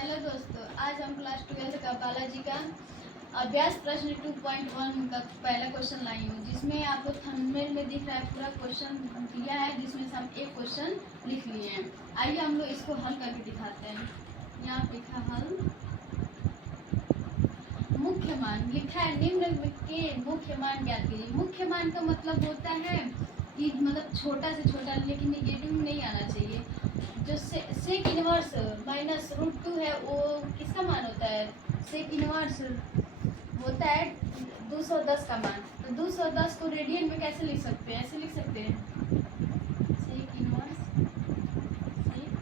Hello दोस्तों, आज हम क्लास 12 का बालाजी का अभ्यास प्रश्न 2.1 का पहला क्वेश्चन लाई हूँ, जिसमें आपको थंबनेल में दिख रहा है पूरा क्वेश्चन दिया है, जिसमें से हम एक क्वेश्चन लिख लिए हैं। आइए हम लोग इसको हल करके दिखाते हैं। यहाँ लिखा हल। मुख्य मान लिखा है, निम्न के मुख्य मान ज्ञात कीजिए। मुख्य मान का मतलब होता है कि मतलब छोटा से छोटा, लेकिन नेगेटिव नहीं आना चाहिए। जो सेक इनवर्स माइनस √2 है, वो किसका मान होता है? सेक इनवर्स होता है 210 का मान। तो 210 को रेडियन में कैसे लिख सकते हैं? ऐसे लिख सकते हैं, सेक इनवर्स सेक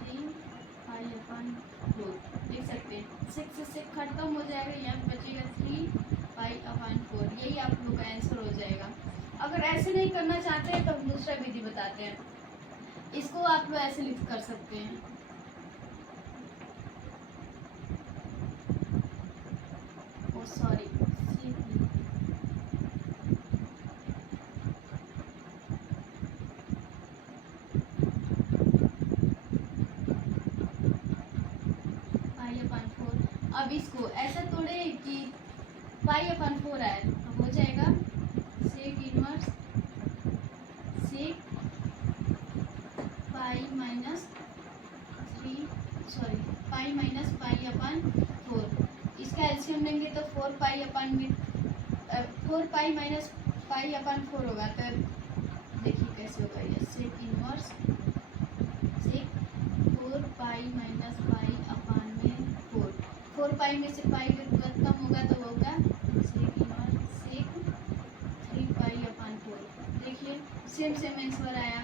3π/4 लिख सकते हैं। सेक से सेक खत्म हो जाएगा, यहाँ बचेगा 3π/4। यही आप लोग का आंसर हो जाएगा। अगर ऐसे नहीं करना चाहते हैं तो हम दूसरा विधि बताते हैं। इसको आप लोग ऐसे लिख कर सकते हैं, सॉरी π/4। अब इसको ऐसा तोड़े कि π/4 आए, तो हो जाएगा सेक इनवर्स सेक π-π/4। इसका एलसीएम लेंगे तो 4π-π होगा। तो देखिए कैसे होगा ये, सेक इनवर्स सेक 4π-π/4। 4π में से पाई खत्म होगा तो होगा सेक इनवर्स सेक 3π/4। देखिए सेम आंसर आया।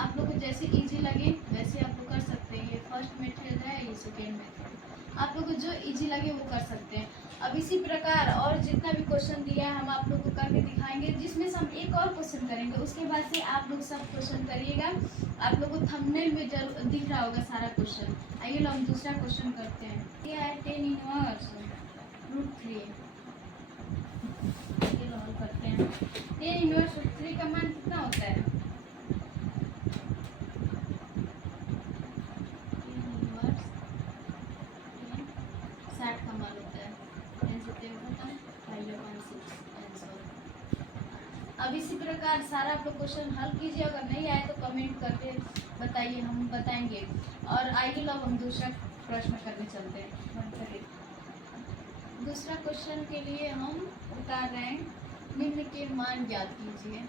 आप लोग को जैसे इजी लगे वैसे आप लोग कर सकते हैं। ये फर्स्ट मेथड है, ये सेकेंड मेथड। आप लोग को जो इजी लगे वो कर सकते हैं। अब इसी प्रकार और जितना भी क्वेश्चन दिया है हम आप लोग को करके दिखाएंगे, जिसमें से हम एक और क्वेश्चन करेंगे। उसके बाद से आप लोग सब क्वेश्चन करिएगा। आप लोग को थंबनेल में जरूर दिख रहा होगा सारा क्वेश्चन। आइए लोग हम दूसरा क्वेश्चन करते हैं। ये है 10 इनवर्स √3। ये लोग करते हैं। 10 इनवर्स √3 का मान कितना होता है? 60 का मान होता है। अब इसी प्रकार सारा आप लोग क्वेश्चन हल कीजिए। अगर नहीं आए तो कमेंट करके बताइए, हम बताएंगे। और आइए लोग हम दूसरा प्रश्न करने चलते हैं। दूसरा क्वेश्चन के लिए हम बता रहे हैं, निम्न के मान ज्ञात कीजिए।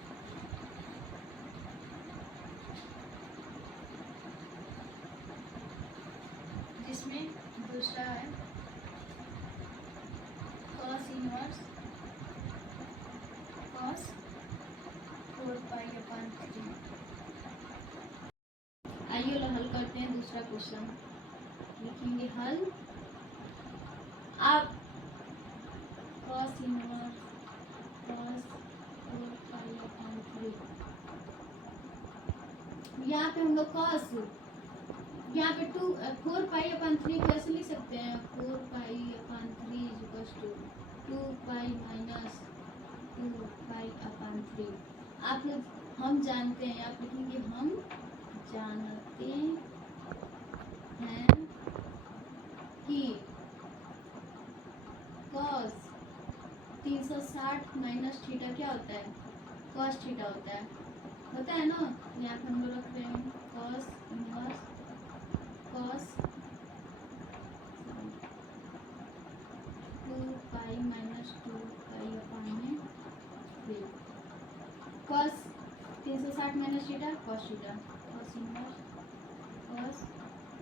जिसमें दूसरा है cos इनवर्स cos 4π/3। आइए लो हल करते हैं दूसरा क्वेश्चन। लिखेंगे हल। आप cos इनवर्स cos 4π/3, यहाँ पे हम लोग cos, यहाँ पे 4π/3 कैसे लिख सकते हैं? 4π/3 = 2π-2π/3। आप लोग हम जानते हैं, आप लिखेंगे हम जानते हैं कि cos 360 माइनस थीटा क्या होता है? cos थीटा होता है ना। यहाँ पे हम लोग रख रहे हैं cos inverse cos 2π-2π/3। cos 360 minus theta cos theta, cos inverse cos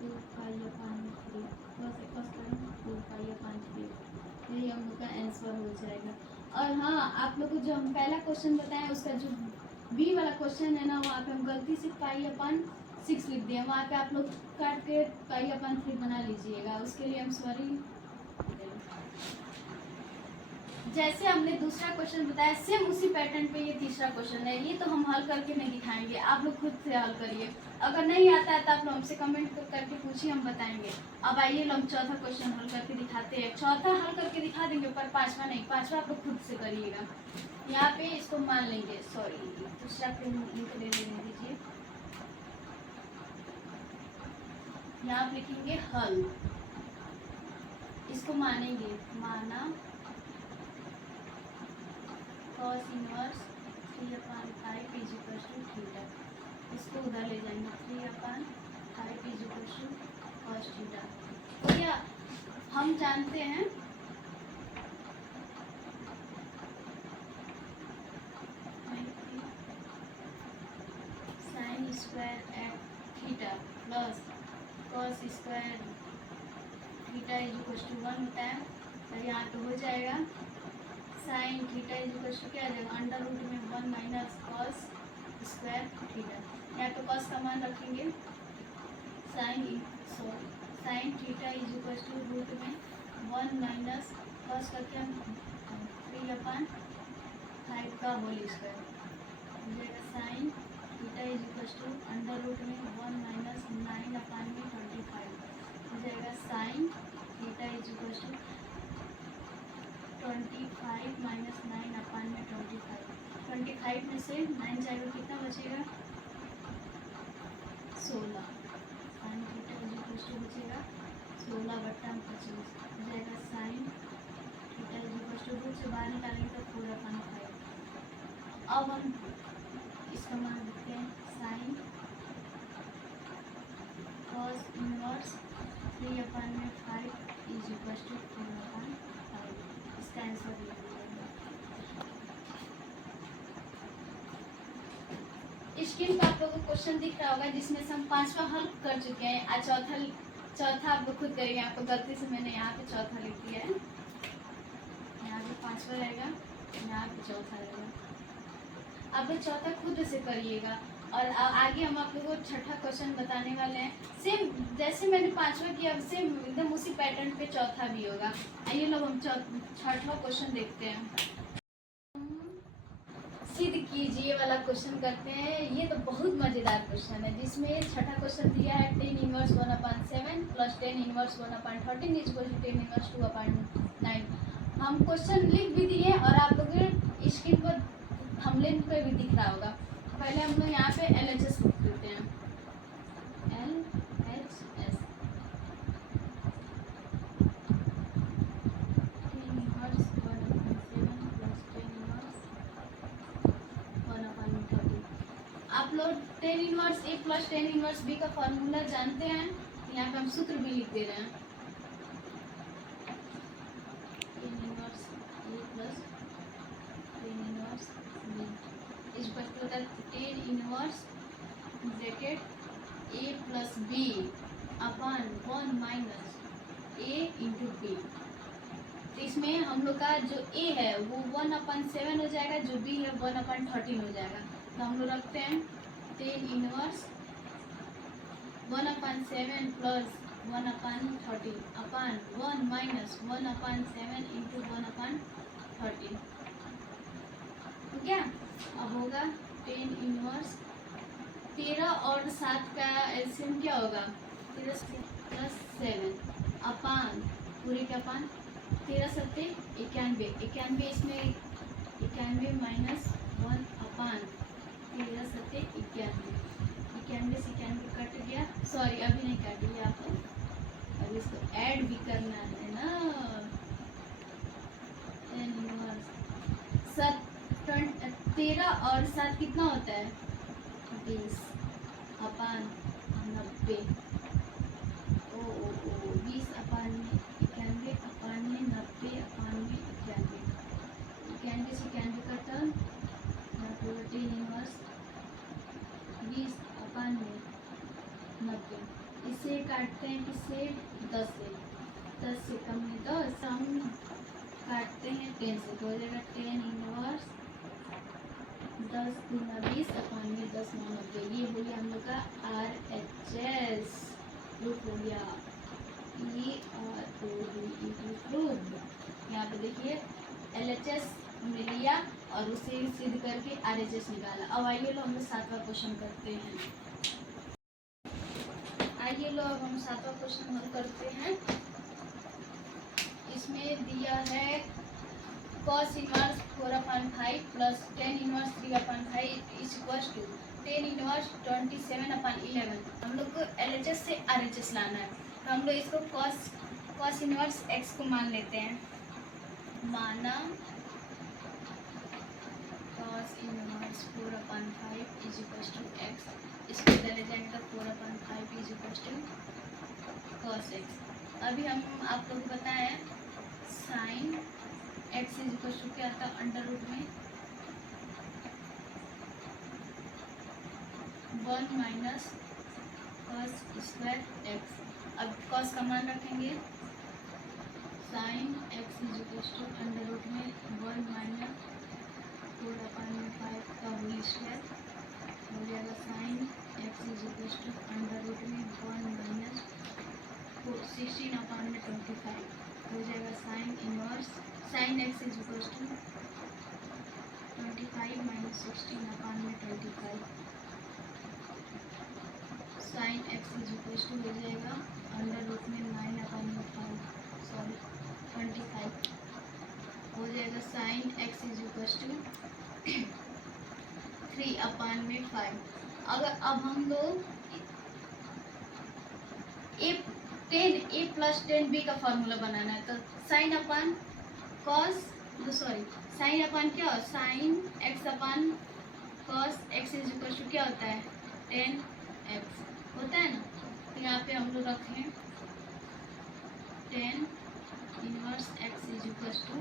2π/3 2π/3। यही हम लोग का आंसर हो जाएगा। और हाँ, आप लोग को जो हम पहला क्वेश्चन बताएं उसका जो बी वाला क्वेश्चन है ना, वहाँ पे हम गलती से π/6 लिख दिए। वहाँ पे आप लोग काट के π/3 बना लीजिएगा। उसके लिए हम सॉरी। जैसे हमने दूसरा क्वेश्चन बताया सेम उसी पैटर्न पे ये तीसरा क्वेश्चन है। ये तो हम हल करके नहीं दिखाएंगे, आप लोग खुद से हल करिए। अगर नहीं आता है तो आप लोग हमसे कमेंट करके पूछिए, हम बताएंगे। अब आइए लोग चौथा क्वेश्चन हल करके दिखाते हैं। चौथा हल करके दिखा देंगे पर पांचवा नहीं। पांचवा आप लोग खुद से करिएगा। यहाँ पे इसको मान लेंगे, सॉरी दूसरा पे लिंक दे दीजिए। यहाँ आप लिखेंगे हल, इसको मानेंगे, माना cos inverse 3/5 is equal to theta, इसको उधर ले जाएंगे 3/5 is equal to cos theta. तो क्या हम जानते हैं sin square theta plus cos square theta is equal to 1 होता है। तो यहाँ पे हो जाएगा sine theta is equal to क्या आ जाएगा, अंडर रूट में 1 माइनस कॉस स्क्वायर थीटा। यहाँ पे कॉस का मान रखेंगे, sine theta is equal to root में 1 माइनस कॉस का क्या 3/5 का होल स्क्वायर हो जाएगा। Sine theta is equal to under root में 1 माइनस 9/25 हो जाएगा। Sine theta is equal to 25 minus 9/25, 25 में से 9 जाएगा, कितना बचेगा 16। Sine theta is equal to बचेगा 16/25 हो जाएगा। Sine theta is equal to root से बाहर निकालेंगे तो 4/5। अब हम इसका मान लिखते हैं, sine cos inverse 3/5 is equal to 4/5, इसका आंसर लिख दीजिएगा। स्क्रीन पर आप लोगों को क्वेश्चन दिख रहा होगा जिसमें से हम 5वां हल कर चुके हैं। आज चौथा आप लोग खुद करेंगे। आपको गलती से मैंने यहाँ पे चौथा लिख दिया है, यहाँ पे 5वां रहेगा, यहाँ पे चौथा रहेगा। आप लोग चौथा खुद से करिएगा और आगे हम आप लोगों को छठा क्वेश्चन बताने वाले हैं। सेम जैसे मैंने 5वां किया सेम एकदम उसी पैटर्न पे चौथा भी होगा। आइए लोग हम छठवां क्वेश्चन देखते हैं। सिद्ध कीजिए वाला क्वेश्चन करते हैं। ये तो बहुत मज़ेदार क्वेश्चन है जिसमें छठा क्वेश्चन दिया है 10 inverse 1/7 plus 10 inverse 1/13 is equal to 10 inverse 2/9। हम क्वेश्चन लिख भी दिए और आप लोग स्क्रीन पर थंबनेल पे भी दिख रहा होगा। पहले हम लोग यहाँ पे LHS लिख देते हैं, LHS 10 इनवर्स 1/7 प्लस 10 इनवर्स 1/30। आप लोग 10 inverse A plus 10 inverse B का फॉर्मूला जानते हैं, यहाँ पे हम सूत्र भी लिख दे रहे हैं। 10 inverse A plus 10 inverse B इस पर होता है 10 inverse bracket A plus B upon 1 minus A into B। तो इसमें हम लोग का जो A है वो 1/7 हो जाएगा, जो B है 1/13 हो जाएगा। तो हम लोग रखते हैं 10 inverse 1/7 plus 1/13 upon 1 minus 1/7 into 1/13 हो गया। अब होगा 10 इनवर्स 13 और 7 का एलसीएम क्या होगा 13 प्लस 7 अपान पूरे के अपान 13 सत्ते 91, 91 इसमें 91 माइनस 1 अपान 13 सत्ते 91, 91 से 91 कट गया, सॉरी अभी नहीं काट लिया आप, अब इसको ऐड भी करना है ना। 13 और 7 कितना होता है 20 अपान 90 ओ 20 अपान में 91 अपान में 90 अपान में 91, 91 से 91 का टर्म 10 इनवर्स 20 अपान में 90, इसे काटते हैं किससे 10 से, 10 से कम में 10 हम काटते हैं 10 से, तो हो जाएगा 10 इनवर्स 10 गुना 20 अपान में 10 9 90। ये हो गया हम लोग का RHS प्रूफ हो गया, प्रूफ। यहाँ पे देखिए LHS हमने लिया और उसे सिद्ध करके RHS निकाला। अब आइए लो हम लोग 7वां क्वेश्चन करते हैं। आइए लो अब हम 7वां क्वेश्चन हल करते हैं। इसमें दिया है cos inverse 4/5 plus 10 inverse 3/5 is equal to 10 inverse 27/11। हम लोग को LHS से RHS लाना है, तो हम लोग इसको cos इनवर्स x को मान लेते हैं। माना cos inverse 4/5 is equal to x। इसको इधर ले जाएंगे तो 4/5 is equal to cos x। अभी हम आप लोग को बताएं sine x is equal to क्या था, अंडर रूट में 1 माइनस cos स्क्वायर x। अब cos का मान रखेंगे, sine x is equal to under root में 1 माइनस 4/5 का होल स्क्वायर हो जाएगा। Sine x is equal to under root में 1 माइनस 16/25 हो जाएगा। Sine inverse sine x is equal to 25 minus 16/25। Sine x is equal to हो जाएगा under root में 25 हो जाएगा। Sine x is equal to 3/5। अगर अब हम लोग a प्लस 10b का फॉर्मूला बनाना है, तो साइन अपन साइन अपन क्या हो, साइन x अपन cos x is equal to क्या होता है 10x होता है ना। तो यहाँ पे हम लोग रखें 10 inverse x is equal to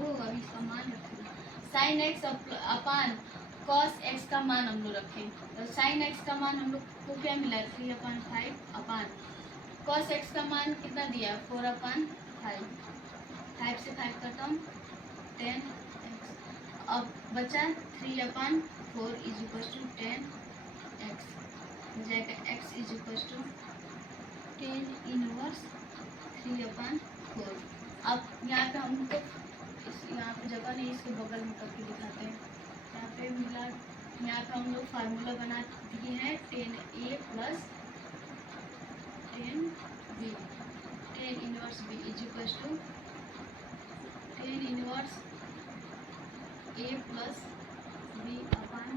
अभी इसका मान रखें साइन x अपन cos x का मान हम लोग रखें। तो साइन x का मान हम लोग को क्या मिला 3/5 अपन cos x का मान कितना दिया 4/5। 5 से 5 करता हूँ 10x। अब बचा 3/4 इज इक्वल टू 10x हो जाएगा। x is equal to 10 inverse 3/4। अब यहाँ पे हमको यहाँ पे जगह नहीं, इसके बगल में करके दिखाते हैं। यहाँ पे मिला, यहाँ पे हम लोग फार्मूला बना दिए हैं 10a plus 10b 10 inverse b is equal to 10 inverse a plus b अपन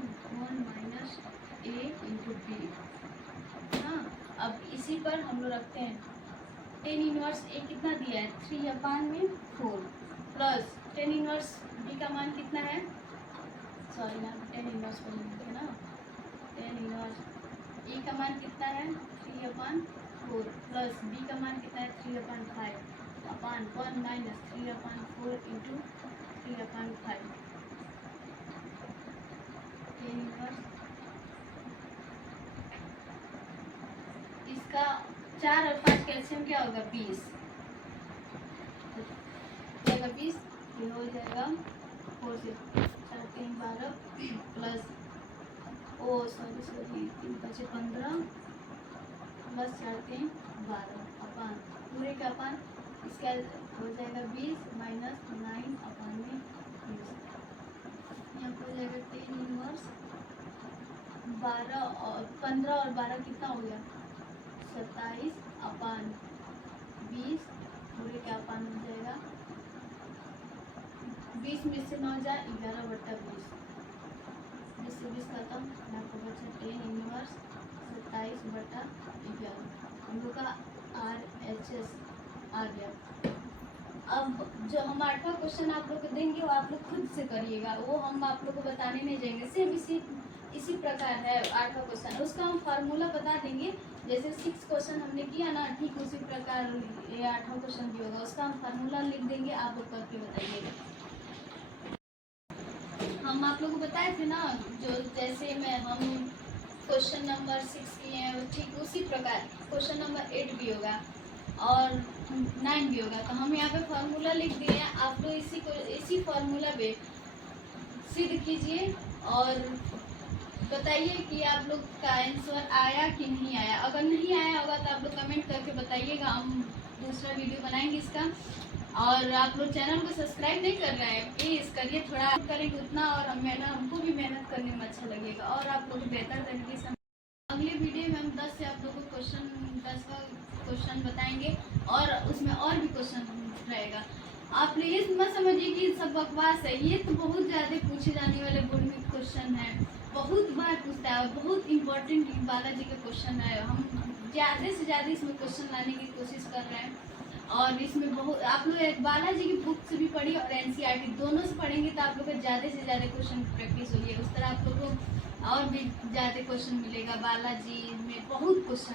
1 माइनस a इंटू b। हाँ, अब इसी पर हम लोग रखते हैं 10 इनवर्स a कितना दिया है 3/4 प्लस 10 इनवर्स b का मान कितना है, सॉरी ना 10 इनवर्स पर लिखते हैं ना, 10 इनवर्स a का मान कितना है 3/4 प्लस b का मान कितना है 3/5 अपन 1 माइनस 3/4 इंटू 3/5 10 इनवर्स। इसका 4 और 5 कैल्शियम क्या होगा 20 जाएगा 20। ये हो जाएगा 4 से 4 3 12 प्लस सॉरी 3 5 15 प्लस 4 3 12 अपन पूरे का अपन इसका हो जाएगा 20 माइनस 9 अपन में 20। यहाँ पर हो जाएगा 10 इनवर्स 12 और 15 और 12 कितना हो गया 27 अपन 20 पूरे का अपन हो जाएगा 20 में से 9 जाए 11/20 20 से 20 खत्म। यहाँ पर बचा 10 इनवर्स 27/11 हम लोग का RHS आ गया। अब जो हम 8वां क्वेश्चन आप लोग को देंगे वो आप लोग खुद से करिएगा, वो हम आप लोग को बताने नहीं जाएंगे। सेम इसी प्रकार है 8वां क्वेश्चन, उसका हम फार्मूला बता देंगे। जैसे 6 क्वेश्चन हमने किया ना, ठीक उसी प्रकार ये 8वां क्वेश्चन भी होगा, उसका हम फार्मूला लिख देंगे, आप लोग करके बताइएगा। हम आप लोग को बताए थे ना, जो जैसे हम क्वेश्चन नंबर 6 किए हैं ठीक उसी प्रकार क्वेश्चन नंबर 8 भी होगा और 9 भी होगा। तो हम यहाँ पे फार्मूला लिख दिए हैं, आप लोग इसी फार्मूला पे सिद्ध कीजिए और बताइए कि आप लोग का आंसर आया कि नहीं आया। अगर नहीं आया होगा तो आप लोग कमेंट करके बताइएगा, हम दूसरा वीडियो बनाएंगे इसका। और आप लोग चैनल को सब्सक्राइब नहीं कर रहे हैं प्लीज़ करिए, थोड़ा करेंगे उतना और हमको भी मेहनत करने में अच्छा लगेगा और आप लोग बेहतर तरीके से। अगले वीडियो में हम 10 से आप लोगों को 10 का क्वेश्चन बताएंगे और उसमें और भी क्वेश्चन रहेगा। आप प्लीज़ मत समझिए कि सब बकवास है, ये तो बहुत ज़्यादा पूछे जाने वाले बोर्ड में क्वेश्चन है, बहुत बार पूछता है और बहुत इम्पोर्टेंट बालाजी का क्वेश्चन है। हम ज़्यादा से ज़्यादा इसमें क्वेश्चन लाने की कोशिश कर रहे हैं और इसमें बहुत आप लोग बालाजी की बुक से भी पढ़िए और एनसीईआरटी दोनों से पढ़ेंगे तो आप लोग को ज़्यादा से ज़्यादा क्वेश्चन प्रैक्टिस होगी। उस तरह आप लोग को और भी ज़्यादा क्वेश्चन मिलेगा। बालाजी में बहुत क्वेश्चन